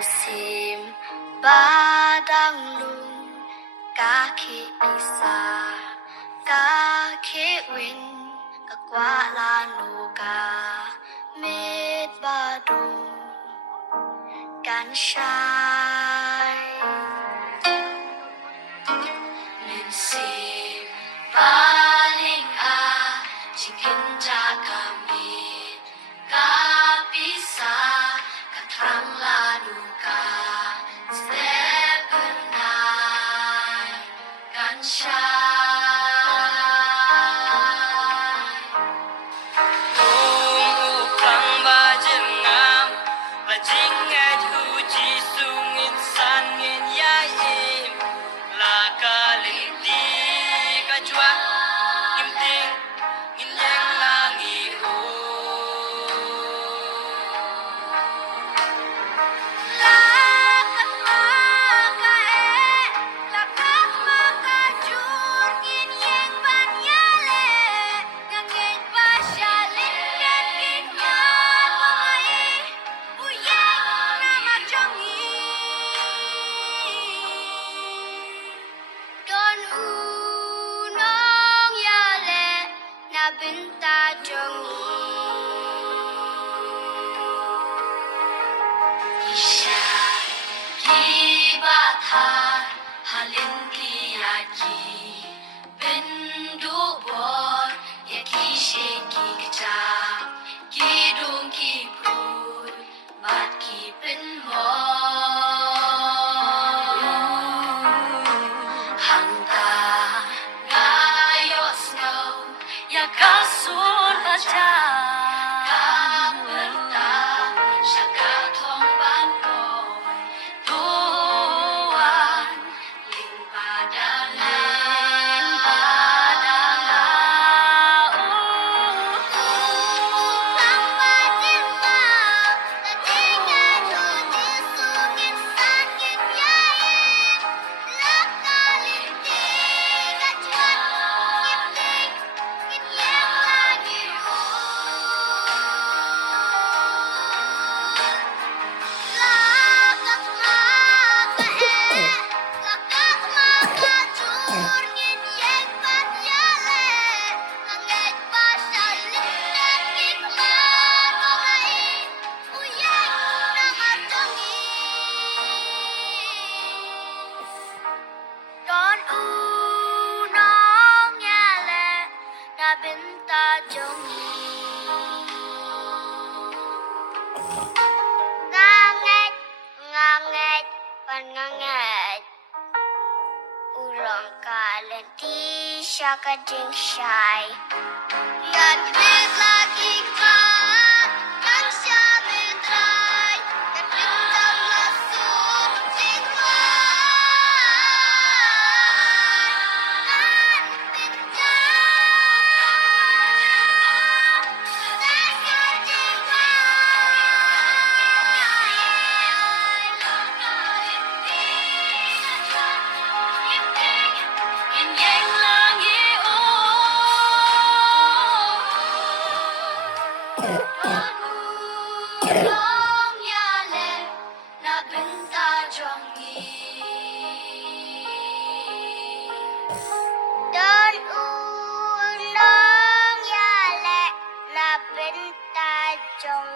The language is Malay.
musim badang kaki isa kaki win kakwalanuka mit badung kan shy musim paling cikin kami kapisa katrang lanuka step benai kan shy Benta jongi Isya kibathar halin kiyaki bendubor ya kisheki kcha kidung kipur bat kipenmo hangta ngayos ngau ya kasur baca kaperta syakatong bankoy tuan ling padanga Benta jongi nganget nganget panganget ulang kalenti syakading syai yan klik lagi kan kan syabetrai kan bintang masuk Long yale na benta jongi Don unong yale na benta jongi